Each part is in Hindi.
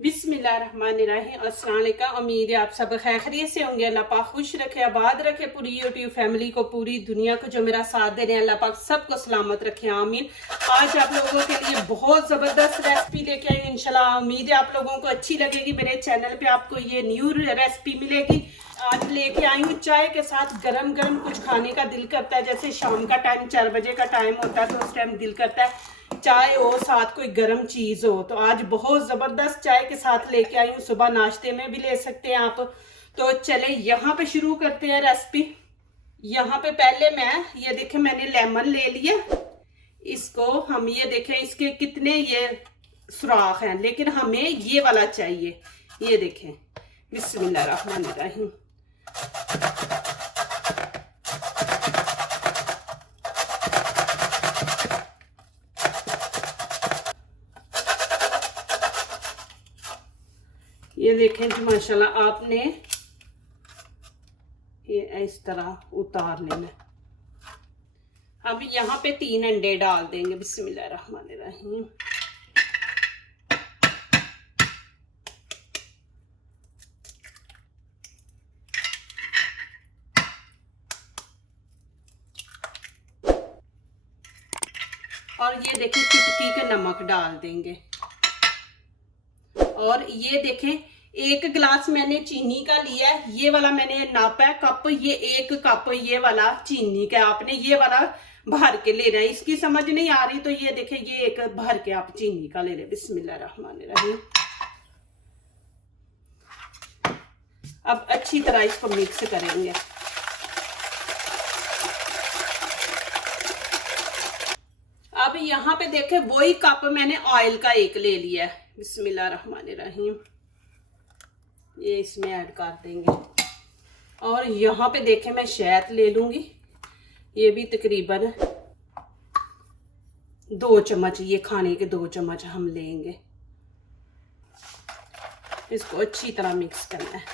बिस्मिल्लाहिर्रहमानिर्रहीम। अस्सलाम वालेकुम। उम्मीद है आप सब खैरियत से होंगे। अल्लाह पाक खुश रखे, आबाद रखे पूरी यूट्यूब फैमिली को, पूरी दुनिया को जो मेरा साथ दे रहे हैं, अल्लाह पाक सबको सलामत रखे, आमीन। आज आप लोगों के लिए बहुत ज़बरदस्त रेसिपी लेके आई इंशाल्लाह। उम्मीद है आप लोगों को अच्छी लगेगी। मेरे चैनल पे आपको ये न्यू रेसिपी मिलेगी। आज लेके आई हूँ चाय के साथ गरम गरम कुछ खाने का दिल करता है। जैसे शाम का टाइम 4 बजे का टाइम होता है तो उस टाइम दिल करता है चाय हो, साथ कोई गर्म चीज हो। तो आज बहुत जबरदस्त चाय के साथ लेके आई हूँ। सुबह नाश्ते में भी ले सकते हैं आप। तो चले यहाँ पे शुरू करते हैं रेसिपी। यहाँ पे पहले मैं ये देखें मैंने लेमन ले लिया। इसको हम ये देखें इसके कितने ये सुराख हैं, लेकिन हमें ये वाला चाहिए। ये देखें, बिस्मिल्लाहिर्रहमानिर्रहीम। ये देखें जी माशाल्लाह, आपने ये इस तरह उतार लेना। अब यहाँ पे 3 अंडे डाल देंगे। बिस्मिल्लाहिर्रहमानिर्रहीम। और ये देखें चुटकी के नमक डाल देंगे। और ये देखें 1 गिलास मैंने चीनी का लिया है। ये वाला मैंने नापा है कप। ये 1 कप ये वाला चीनी का आपने ये वाला भर के ले रहे हैं। इसकी समझ नहीं आ रही तो ये देखें ये 1 भर के आप चीनी का ले रहे हैं। बिस्मिल्लाहिर्रहमानिर्रहीम। अब अच्छी तरह इसको मिक्स करेंगे। अब यहाँ पे देखें वही कप मैंने ऑयल का 1 ले लिया है। बिस्मिल्लाहिर्रहमानिर्रहीम। ये इसमें ऐड कर देंगे। और यहाँ पे देखें मैं शहद ले लूंगी। ये भी तकरीबन 2 चम्मच, ये खाने के 2 चम्मच हम लेंगे। इसको अच्छी तरह मिक्स करना है।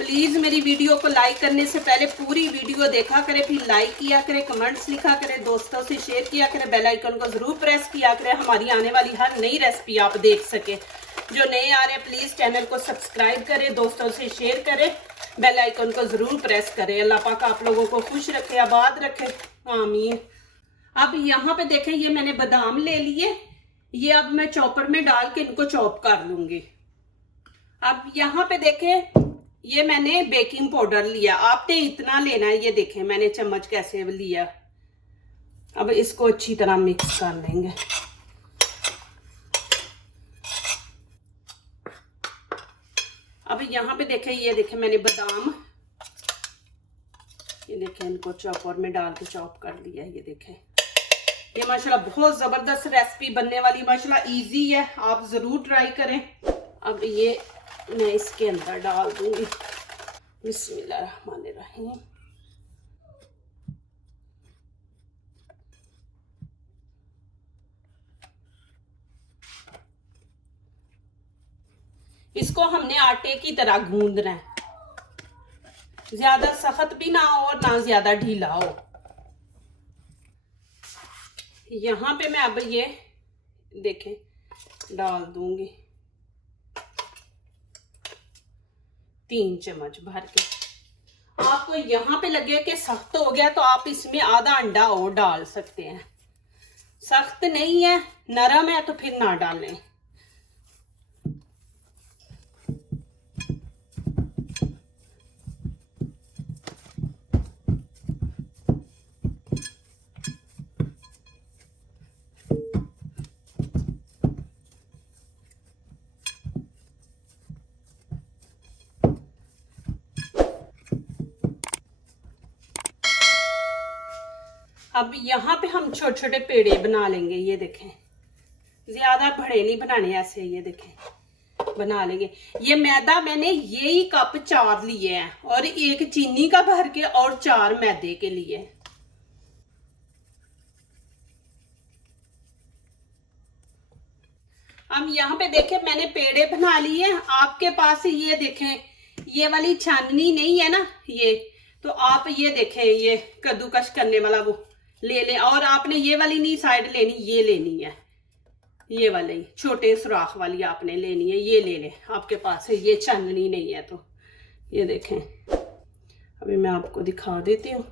प्लीज मेरी वीडियो को लाइक करने से पहले पूरी वीडियो देखा करें, फिर लाइक किया करें, कमेंट्स लिखा करें, दोस्तों से शेयर किया करें, बेल आइकन को जरूर प्रेस किया करें, हमारी आने वाली हर नई रेसिपी आप देख सके। जो नए आ रहे हैं प्लीज चैनल को सब्सक्राइब करें, दोस्तों से शेयर करें, बेल आइकन को जरूर प्रेस करें। अल्लाह पाक आप लोगों को खुश रखे, आबाद रखे, आमीन। अब यहाँ पे देखें ये मैंने बादाम ले लिए। ये अब मैं चॉपर में डाल के इनको चॉप कर लूंगी। अब यहाँ पे देखें ये मैंने बेकिंग पाउडर लिया। आपने इतना लेना है। ये देखें मैंने चम्मच कैसे लिया। अब इसको अच्छी तरह मिक्स कर लेंगे। अब यहाँ पे देखें ये देखें मैंने बादाम, ये देखें इनको चॉपर में डाल के चॉप कर लिया। ये देखें ये माशाल्लाह बहुत जबरदस्त रेसिपी बनने वाली, माशाल्लाह इजी है, आप जरूर ट्राई करें। अब ये मैं इसके अंदर डाल दूंगी। बिस्मिल्लाहिर्रहमानिर्रहीम। इसको हमने आटे की तरह गूंदना है। ज्यादा सख्त भी ना हो और ना ज्यादा ढीला हो। यहाँ पे मैं अब ये देखें डाल दूंगी 3 चम्मच भर के। आपको यहाँ पे लगे कि सख्त हो गया तो आप इसमें आधा अंडा और डाल सकते हैं। सख्त नहीं है, नरम है तो फिर ना डालें। अब यहाँ पे हम छोटे छोटे पेड़े बना लेंगे। ये देखें ज्यादा बड़े नहीं बनाने ऐसे। ये देखें बना लेंगे। ये मैदा मैंने यही कप 4 लिए हैं और 1 चीनी का भर के और 4 मैदे के लिए। अब यहाँ पे देखें मैंने पेड़े बना लिए। आपके पास ये देखें ये वाली छाननी नहीं है ना, ये तो आप ये देखें, ये कद्दूकश करने वाला वो ले लें। और आपने ये वाली नहीं साइड लेनी, ये लेनी है, ये वाली छोटे सुराख वाली आपने लेनी है, ये ले लें। आपके पास है, ये छाननी नहीं है तो ये देखें। अभी मैं आपको दिखा देती हूँ।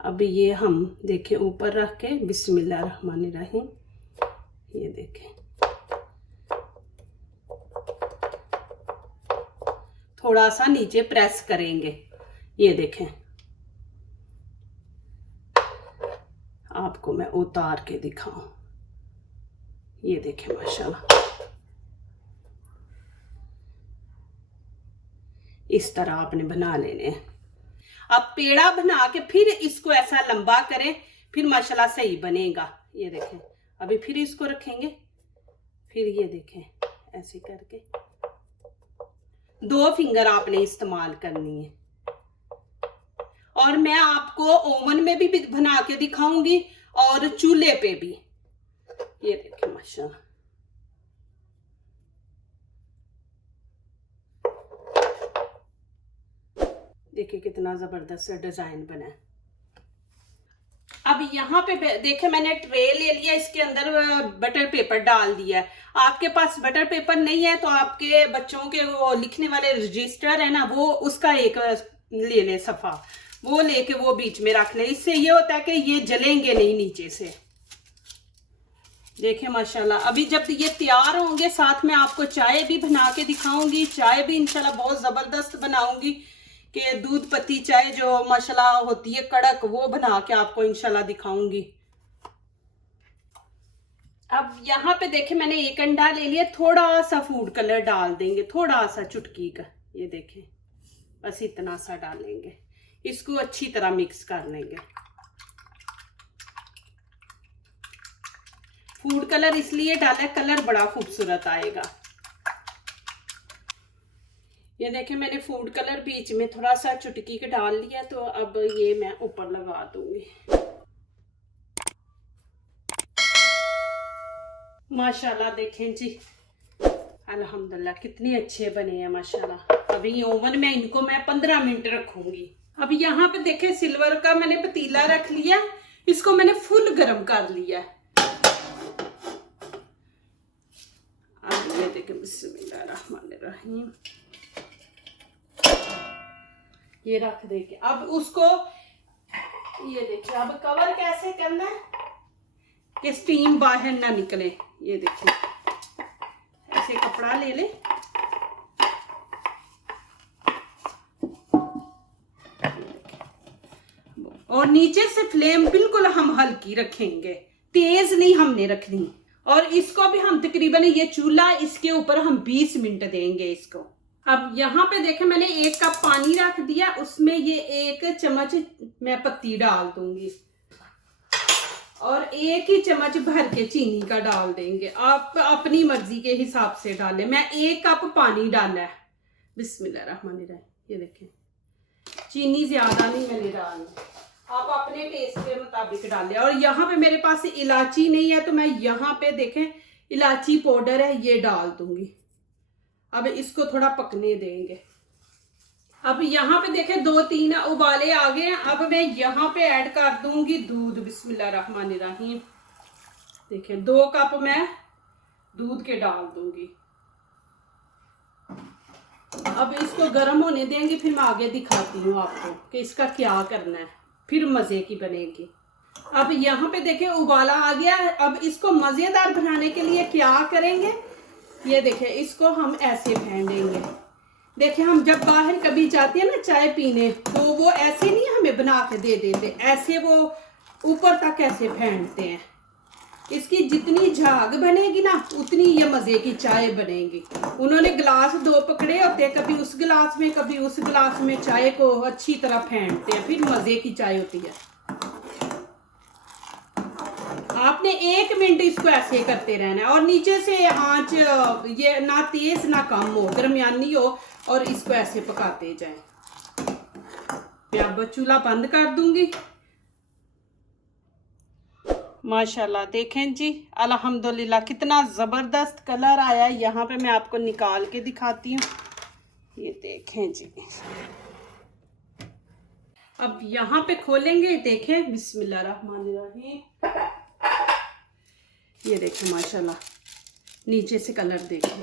अभी ये हम देखें ऊपर रख के बिस्मिल्लाहिर्रहमानिर्रहीम, ये देखें थोड़ा सा नीचे प्रेस करेंगे, ये देखें। आपको मैं उतार के दिखाऊं, ये देखें माशाल्लाह। इस तरह आपने बना लेने हैं। अब पेड़ा बना के फिर इसको ऐसा लंबा करें, फिर माशाल्लाह सही बनेगा। ये देखें, अभी फिर इसको रखेंगे, फिर ये देखें ऐसे करके 2 फिंगर आपने इस्तेमाल करनी है। और मैं आपको ओवन में भी बना के दिखाऊंगी और चूल्हे पे भी। ये देखें माशाल्लाह, देखिए कितना जबरदस्त डिजाइन बना है। अब यहाँ पे देखे मैंने ट्रे ले लिया, इसके अंदर बटर पेपर डाल दिया है। आपके पास बटर पेपर नहीं है तो आपके बच्चों के वो लिखने वाले रजिस्टर है ना, वो उसका एक ले ले सफा, वो लेके वो बीच में रख ले। इससे ये होता है कि ये जलेंगे नहीं नीचे से। देखिए माशाल्लाह, अभी जब ये तैयार होंगे साथ में आपको चाय भी बना के दिखाऊंगी। चाय भी इंशाल्लाह बहुत जबरदस्त बनाऊंगी कि दूध पत्ती चाय जो माशाल्लाह होती है कड़क, वो बना के आपको इंशाल्लाह दिखाऊंगी। अब यहाँ पे देखे मैंने 1 अंडा ले लिया, थोड़ा सा फूड कलर डाल देंगे, थोड़ा सा चुटकी का, ये देखें बस इतना सा डालेंगे। इसको अच्छी तरह मिक्स कर लेंगे। फूड कलर इसलिए डाला, कलर बड़ा खूबसूरत आएगा। ये देखें मैंने फूड कलर बीच में थोड़ा सा चुटकी के डाल लिया, तो अब ये मैं ऊपर लगा दूंगी। माशाल्लाह देखें जी, अल्हम्दुलिल्लाह कितने अच्छे बने हैं माशाल्लाह। अभी ओवन में इनको मैं 15 मिनट रखूंगी। अब यहाँ पे देखें सिल्वर का मैंने पतीला रख लिया, इसको मैंने फुल गर्म कर लिया। अब ये देखें बिस्मिल्लाहिर्रहमानिर्रहीम, ये रख देंगे। अब उसको ये देखिए, अब कवर कैसे करना है कि स्टीम बाहर ना निकले। ये देखिए ऐसे कपड़ा ले ले, और नीचे से फ्लेम बिल्कुल हम हल्की रखेंगे, तेज नहीं हमने रखनी। और इसको भी हम तकरीबन ये चूल्हा इसके ऊपर हम 20 मिनट देंगे इसको। अब यहाँ पे देखें मैंने 1 कप पानी रख दिया, उसमें ये 1 चम्मच मैं पत्ती डाल दूंगी और 1 ही चम्मच भर के चीनी का डाल देंगे। आप अपनी मर्जी के हिसाब से डालें। मैं 1 कप पानी डाला है। बिस्मिल्लाहिर्रहमानिर्रहीम, ये देखें चीनी ज्यादा नहीं मैंने डालनी, आप अपने टेस्ट के मुताबिक डालें। और यहाँ पे मेरे पास इलायची नहीं है तो मैं यहाँ पे देखें इलायची पाउडर है, ये डाल दूंगी। अब इसको थोड़ा पकने देंगे। अब यहाँ पे देखें 2-3 उबाले आ गए हैं। अब मैं यहाँ पे ऐड कर दूंगी दूध। बिस्मिल्लाहिर्रहमानिर्रहीम, देखें 2 कप मैं दूध के डाल दूंगी। अब इसको गर्म होने देंगे, फिर मैं आगे दिखाती हूँ आपको कि इसका क्या करना है, फिर मजे की बनेगी। अब यहाँ पे देखें उबाला आ गया है। अब इसको मजेदार बनाने के लिए क्या करेंगे, ये देखें इसको हम ऐसे फेंटेंगे। देखें हम जब बाहर कभी जाते हैं ना चाय पीने, तो वो ऐसे नहीं हमें बना के दे देते, ऐसे वो ऊपर तक ऐसे फेंटते हैं। इसकी जितनी झाग बनेगी ना उतनी ये मजे की चाय बनेगी। उन्होंने गिलास 2 पकड़े होते हैं, कभी उस गिलास में कभी उस गिलास में चाय को अच्छी तरह फेंटते हैं, फिर मजे की चाय होती है। आपने 1 मिनट इसको ऐसे करते रहना है और नीचे से आंच ये ना तेज ना कम हो, दरमियानी हो, और इसको ऐसे पकाते जाएं। मैं अब चूल्हा बंद कर दूंगी। माशाल्लाह देखें जी, अल्हम्दुलिल्लाह कितना ज़बरदस्त कलर आया है। यहाँ पे मैं आपको निकाल के दिखाती हूँ, ये देखें जी। अब यहाँ पे खोलेंगे, देखें बिस्मिल्लाहिर्रहमानिर्रहीम। ये देखें माशाल्लाह, नीचे से कलर देखें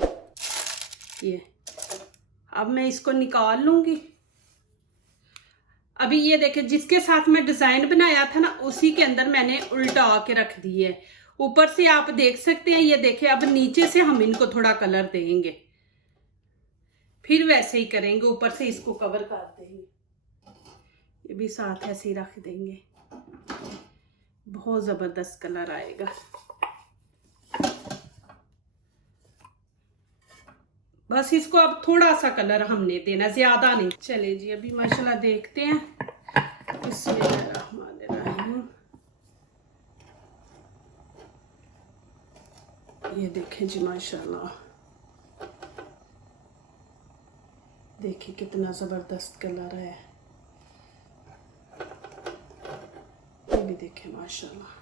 ये। अब मैं इसको निकाल लूँगी। अभी ये देखें, जिसके साथ मैं डिज़ाइन बनाया था ना, उसी के अंदर मैंने उल्टा के रख दी है। ऊपर से आप देख सकते हैं, ये देखें। अब नीचे से हम इनको थोड़ा कलर देंगे, फिर वैसे ही करेंगे, ऊपर से इसको कवर कर देंगे। ये भी साथ ऐसे ही रख देंगे, बहुत ज़बरदस्त कलर आएगा। बस इसको अब थोड़ा सा कलर हमने देना, ज्यादा नहीं। चले जी, अभी माशाल्लाह देखते हैं। बिस्मिल्लाहिर्रहमानिर्रहीम। ये देखें जी माशाल्लाह, देखिए कितना जबरदस्त कलर है। ये भी देखें माशाल्लाह।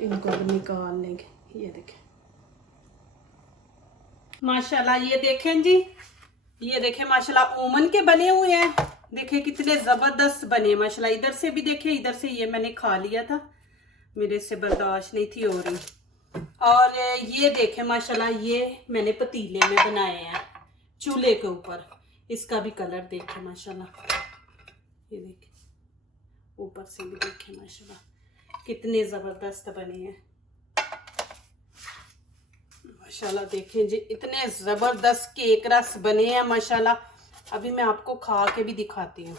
इनको अब निकाल लेंगे, ये देखें माशाल्लाह। ये देखें जी, ये देखें माशाल्लाह, ओमन के बने हुए हैं। देखें कितने जबरदस्त बने माशाल्लाह। इधर से भी देखें, इधर से ये मैंने खा लिया था, मेरे से बर्दाश्त नहीं थी हो रही। और ये देखें माशाल्लाह, ये मैंने पतीले में बनाए हैं, चूल्हे के ऊपर। इसका भी कलर देखें माशाल्लाह। ये देखें, ऊपर से भी देखें माशाल्लाह, कितने जबरदस्त बने हैं माशाल्लाह। देखें जी, इतने ज़बरदस्त केक रस बने हैं माशाल्लाह। अभी मैं आपको खा के भी दिखाती हूँ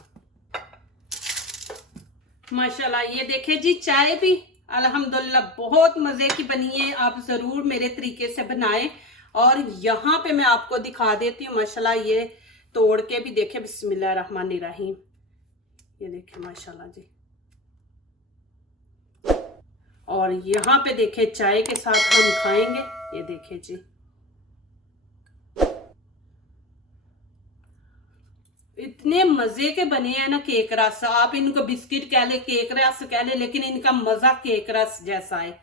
माशाल्लाह। ये देखें जी, चाय भी अल्हम्दुलिल्लाह बहुत मज़े की बनी है। आप ज़रूर मेरे तरीके से बनाएं। और यहाँ पे मैं आपको दिखा देती हूँ माशाल्लाह, ये तोड़ के भी देखें। बिस्मिल्लाहिर्रहमानिर्रहीम। ये देखें माशाल्लाह जी। और यहाँ पे देखें, चाय के साथ हम खाएंगे। ये देखें जी, इतने मजे के बने हैं ना केक रस। आप इनको बिस्किट कह ले, केक रस कह ले, लेकिन इनका मजा केक रस जैसा है।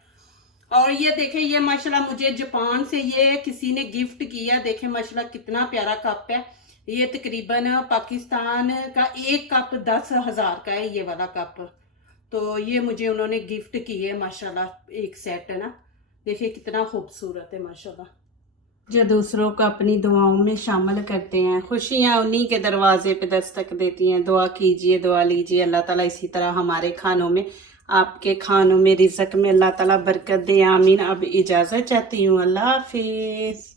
और ये देखें, ये माशाल्लाह मुझे जापान से ये किसी ने गिफ्ट किया। देखें माशाल्लाह कितना प्यारा कप है। ये तकरीबन पाकिस्तान का एक कप 10,000 का है, ये वाला कप। तो ये मुझे उन्होंने गिफ्ट किए माशाल्लाह, एक सेट है ना। देखिए कितना खूबसूरत है माशाल्लाह। जो दूसरों को अपनी दुआओं में शामिल करते हैं, खुशियां उन्हीं के दरवाजे पे दस्तक देती हैं। दुआ कीजिए, दुआ लीजिए, अल्लाह ताला इसी तरह हमारे खानों में, आपके खानों में, रिज़्क़ में अल्लाह ताला बरकत दे, आमीन। अब इजाज़त चाहती हूँ, अल्लाह हाफिज़।